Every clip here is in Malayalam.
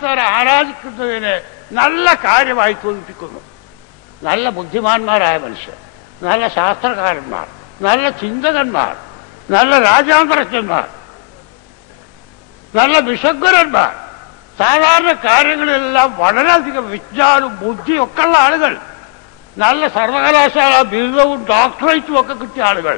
അല്ലാത്തവരെ ആരാധിക്കുന്നതിന് നല്ല കാര്യമായി തോന്നിപ്പിക്കുന്നു. നല്ല ബുദ്ധിമാന്മാരായ മനുഷ്യർ നല്ല ശാസ്ത്രകാരന്മാർ നല്ല ചിന്തകന്മാർ നല്ല രാജാന്തരജ്ഞന്മാർ നല്ല വിഷഗ്വരന്മാർ സാധാരണ കാര്യങ്ങളിലെല്ലാം വളരെയധികം വിജ്ഞാനവും ഒക്കെ ഉള്ള ആളുകൾ. നല്ല സർവകലാശാല ബിരുദവും ഡോക്ടറേറ്റും ഒക്കെ കിട്ടിയ ആളുകൾ.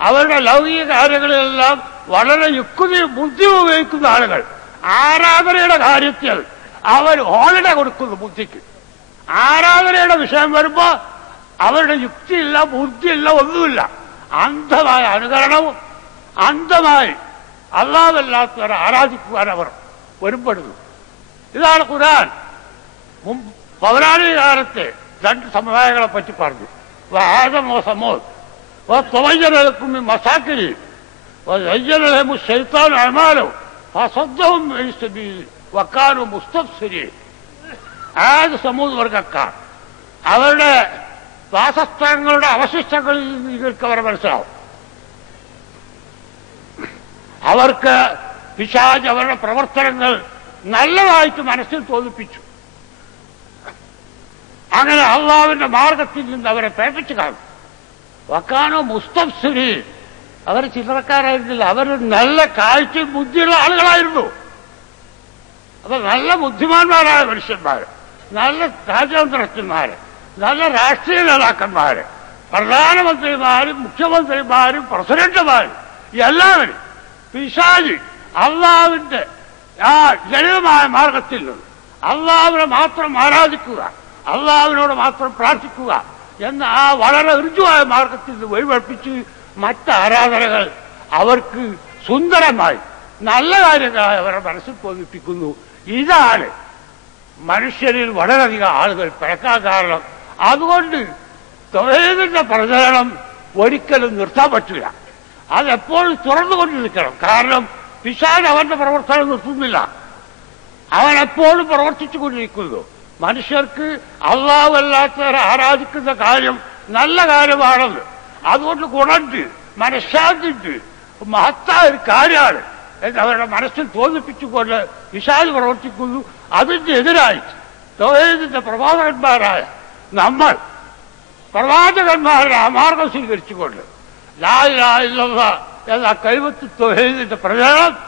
അവരുടെ ലൗകിക കാര്യങ്ങളിലെല്ലാം വളരെ യുക്തിയും ബുദ്ധിയും ഉപയോഗിക്കുന്ന ആളുകൾ. ആരാധനയുടെ കാര്യത്തിൽ അവർ ഹോളിഡേ കൊടുക്കുന്നു ബുദ്ധിക്ക്. ആരാധനയുടെ വിഷയം വരുമ്പോ അവരുടെ യുക്തിയില്ല ബുദ്ധിയില്ല ഒന്നുമില്ല. അന്ധമായ അനുകരണവും അന്ധമായി അല്ലാതല്ലാത്തവരെ ആരാധിക്കുവാൻ അവർ ഒരുപ്പെടുന്നു. ഇതാണ് ഖുരാൻ പൗരാണിക കാലത്തെ രണ്ട് സമുദായങ്ങളെ പറ്റി പറഞ്ഞു. ആദമോ സമോ തൊവയ്യനക്കും മസാക്കിരി വയ്യനഹമു ശൈത്താൻ عن السبيل വക്കാനും മുസ്തഫ്സരി. ആയത് സമൂഹ വർഗക്കാർ അവരുടെ വാസസ്ഥലങ്ങളുടെ അവശിഷ്ടങ്ങളിൽ നിങ്ങൾക്ക് അവർ മനസ്സിലാവും. അവർക്ക് പിശാജ് അവരുടെ പ്രവർത്തനങ്ങൾ നല്ലതായിട്ട് മനസ്സിൽ തോന്നിപ്പിച്ചു. അങ്ങനെ അള്ളാവിന്റെ മാർഗത്തിൽ നിന്ന് അവരെ പേപ്പിച്ചു കാണും വക്കാനോ മുസ്തഫ്സുരി അവർ ചില്ലറക്കാരായിരുന്നില്ല. അവർ നല്ല കാഴ്ചയും ബുദ്ധിയുള്ള ആളുകളായിരുന്നു. അപ്പൊ നല്ല ബുദ്ധിമാന്മാരായ മനുഷ്യന്മാർ നല്ല രാജ്യാന്തരജ്ഞന്മാര് നല്ല രാഷ്ട്രീയ നേതാക്കന്മാര്. പ്രധാനമന്ത്രിമാരും മുഖ്യമന്ത്രിമാരും പ്രസിഡന്റുമാരും എല്ലാവരും. പിശാജി അള്ളാവിന്റെ ആ ലളിതമായ മാർഗത്തിൽ നിന്ന്. അള്ളാവിനെ മാത്രം ആരാധിക്കുക. അള്ളാവിനോട് മാത്രം പ്രാർത്ഥിക്കുക. എന്ന ആ വളരെ ഋജുവായ മാർഗത്തിൽ നിന്ന് വഴിപഴിപ്പിച്ച് മറ്റ് ആരാധനകൾ അവർക്ക് സുന്ദരമായി നല്ല കാര്യങ്ങളായി അവരുടെ മനസ്സിൽ തോന്നിപ്പിക്കുന്നു. ഇതാണ് മനുഷ്യരിൽ വളരെയധികം ആളുകൾ പിഴക്കാൻ കാരണം. അതുകൊണ്ട് തൊഴിലിന്റെ പ്രചരണം ഒരിക്കലും നിർത്താൻ പറ്റില്ല. അതെപ്പോഴും തുറന്നുകൊണ്ടിരിക്കണം കാരണം പിശാൻ അവന്റെ പ്രവർത്തനം നിർത്തുന്നില്ല. അവൻ എപ്പോഴും പ്രവർത്തിച്ചുകൊണ്ടിരിക്കുന്നു മനുഷ്യർക്ക് അള്ളാവല്ലാത്തവരെ ആരാധിക്കുന്ന കാര്യം നല്ല കാര്യമാണെന്ന്. അതുകൊണ്ട് ഗുണമുണ്ട് മനഃശാന്തിയുണ്ട്. മഹത്തായ ഒരു കാര്യമാണ് അവരുടെ മനസ്സിൽ തോന്നിപ്പിച്ചുകൊണ്ട് വിശാൽ പ്രവർത്തിക്കുന്നു. അതിന്റെ എതിരായി തോന്നിന്റെ പ്രവാചകന്മാരായ നമ്മൾ പ്രവാചകന്മാരുടെ അമാർഗം സ്വീകരിച്ചുകൊണ്ട് ലായില്ല എന്ന കൈവത്ത് തൊഴിലിന്റെ പ്രചരണം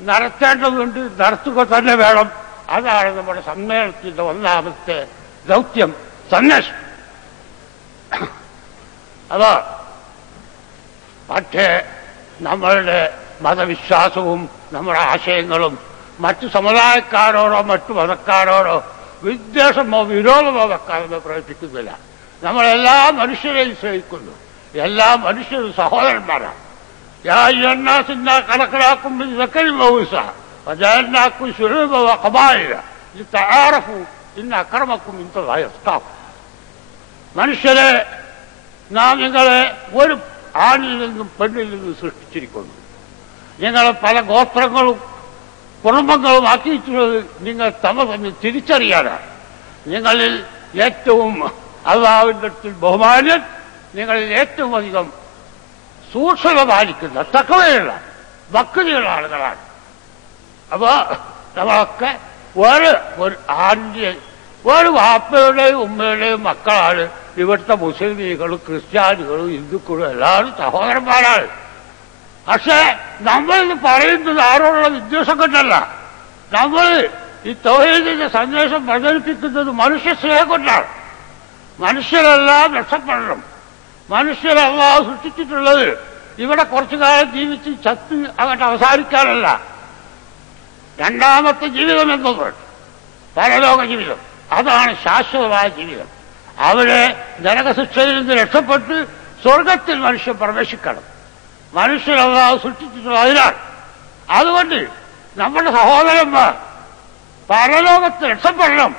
നടത്തേണ്ടതുണ്ട് നടത്തുക തന്നെ വേണം. അതാണ് നമ്മുടെ സമ്മേളനത്തിന്റെ ഒന്നാമത്തെ ദൗത്യം സന്ദേശം. അതോ പക്ഷേ നമ്മളുടെ മതവിശ്വാസവും നമ്മുടെ ആശയങ്ങളും മറ്റു സമുദായക്കാരോടോ മറ്റു മതക്കാരോടോ വിദ്വേഷമോ വിരോധമോ വെക്കാതെ പ്രവർത്തിക്കുന്നില്ല. നമ്മളെല്ലാ മനുഷ്യരെയും സ്നേഹിക്കുന്നു. എല്ലാ മനുഷ്യരും സഹോദരന്മാരാണ്. കണക്കിലാക്കും വജാനാക്കും ശുരൂപ കബായില ഇത് തയ്യാറഫു ഇന്ന് അക്രമക്കും ഇന്നതായ സ്റ്റാഫ് മനുഷ്യരെ നാം നിങ്ങളെ ഒരു ആണിൽ നിന്നും പെണ്ണിൽ നിന്നും സൃഷ്ടിച്ചിരിക്കുന്നു. നിങ്ങൾ പല ഗോത്രങ്ങളും കുടുംബങ്ങളും ആക്കിയിട്ടുള്ളത് നിങ്ങൾ തമ തന്നെ തിരിച്ചറിയാനാണ്. നിങ്ങളിൽ ഏറ്റവും അള്ളാവിന്റെ അടുത്തിൽ ബഹുമാനൻ നിങ്ങളിൽ ഏറ്റവും അധികം സൂക്ഷ്മത പാലിക്കുന്ന തക്കവയുള്ള ഭക്തിയുള്ള ആളുകളാണ്. അപ്പോ നമ്മളൊക്കെ ഒരു ആന്റെ ഒരു വാപ്പയുടെയും ഉമ്മയുടെയും മക്കളാണ് ഇവിടുത്തെ മുസ്ലിമീകളും ക്രിസ്ത്യാനികളും ഹിന്ദുക്കളും എല്ലാവരും സഹോദരന്മാരാണ്. പക്ഷേ നമ്മൾ പറയുന്നത് ആരോടുള്ള വിദ്വേഷം കൊണ്ടല്ല നമ്മൾ ഈ തൊഴിലിന്റെ സന്ദേശം പ്രചരിപ്പിക്കുന്നത് മനുഷ്യ സ്നേഹം കൊണ്ടാണ്. മനുഷ്യരെല്ലാം രക്ഷപ്പെടണം. മനുഷ്യരെല്ലാം സൃഷ്ടിച്ചിട്ടുള്ളത് ഇവിടെ കുറച്ചു കാലം ജീവിച്ച് ചത്ത് അങ്ങോട്ട് അവസാനിക്കാനല്ല. രണ്ടാമത്തെ ജീവിതം എന്നത് പരലോക ജീവിതം. അതാണ് ശാശ്വതമായ ജീവിതം. അവിടെ നരകശിക്ഷയിൽ നിന്ന് രക്ഷപ്പെട്ട് സ്വർഗത്തിൽ മനുഷ്യൻ പ്രവേശിക്കണം. മനുഷ്യരല്ലാതെ സൃഷ്ടിച്ചിട്ടുള്ള അതിനാൽ അതുകൊണ്ട് നമ്മുടെ സഹോദരന്മാർ പരലോകത്ത് രക്ഷപ്പെടണം.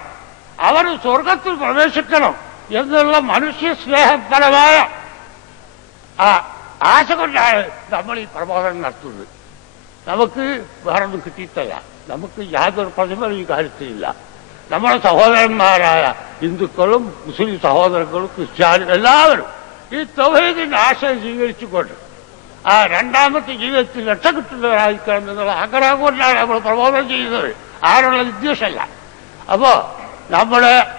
അവർ സ്വർഗത്തിൽ പ്രവേശിക്കണം എന്നുള്ള മനുഷ്യ സ്നേഹപരമായ ആശ കൊണ്ടാണ് നമ്മൾ ഈ പ്രബോധനം നടത്തുന്നത്. നമുക്ക് വേറൊന്നും കിട്ടിയിട്ടല്ല. നമുക്ക് യാതൊരു പ്രതിഫലം ഈ കാര്യത്തിലില്ല. നമ്മുടെ സഹോദരന്മാരായ ഹിന്ദുക്കളും മുസ്ലിം സഹോദരങ്ങളും ക്രിസ്ത്യാനികളും എല്ലാവരും ഈ തൊഹീദിന്റെ ആശയം സ്വീകരിച്ചുകൊണ്ട് ആ രണ്ടാമത്തെ ജീവിതത്തിൽ രക്ഷ കിട്ടുന്നവരായിരിക്കണം എന്നുള്ള ആഗ്രഹം കൊണ്ടാണ് നമ്മൾ പ്രബോധനം ചെയ്യുന്നത്. ആരുള്ള വിദ്വേഷമല്ല. അപ്പോ നമ്മുടെ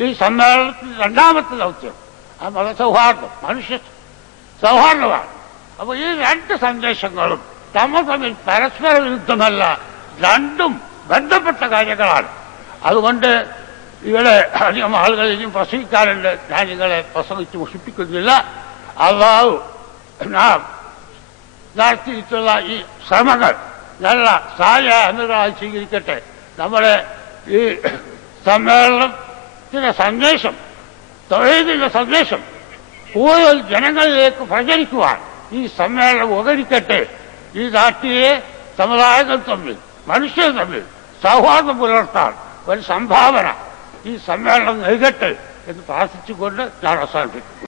ഈ സമ്മേളനത്തിൽ രണ്ടാമത്തെ ദൗത്യം ആ മതസൗഹാർദ്ദം മനുഷ്യ സൗഹാർദ്ദമാണ്. അപ്പൊ ഈ രണ്ട് സന്ദേശങ്ങളും തമ്മിൽ തമ്മിൽ പരസ്പര വിരുദ്ധമല്ല രണ്ടും ബന്ധപ്പെട്ട കാര്യങ്ങളാണ്. അതുകൊണ്ട് ഇവിടെ അധികം ആളുകൾ ഇനിയും പ്രസംഗിക്കാറുണ്ട്. ഞാൻ നിങ്ങളെ പ്രസംഗിച്ച് മുഷിപ്പിക്കുന്നില്ല അള്ളാഹു നാം നടത്തിയിട്ടുള്ള ഈ ശ്രമങ്ങൾ നല്ല സായ എന്നതായി സ്വീകരിക്കട്ടെ. നമ്മുടെ ഈ സമ്മേളനത്തിന്റെ സന്ദേശം തൊഴിലിന്റെ സന്ദേശം കൂടുതൽ ജനങ്ങളിലേക്ക് പ്രചരിക്കുവാൻ ഈ സമ്മേളനം ഉപകരിക്കട്ടെ. ഈ നാട്ടിലെ സമുദായങ്ങൾ തമ്മിൽ മനുഷ്യർ തമ്മിൽ സൗഹാർദ്ദം പുലർത്താൻ ഒരു സംഭാവന ഈ സമ്മേളനം നൽകട്ടെ എന്ന് പ്രാർത്ഥിച്ചുകൊണ്ട് ഞാൻ അവസാനിപ്പിക്കും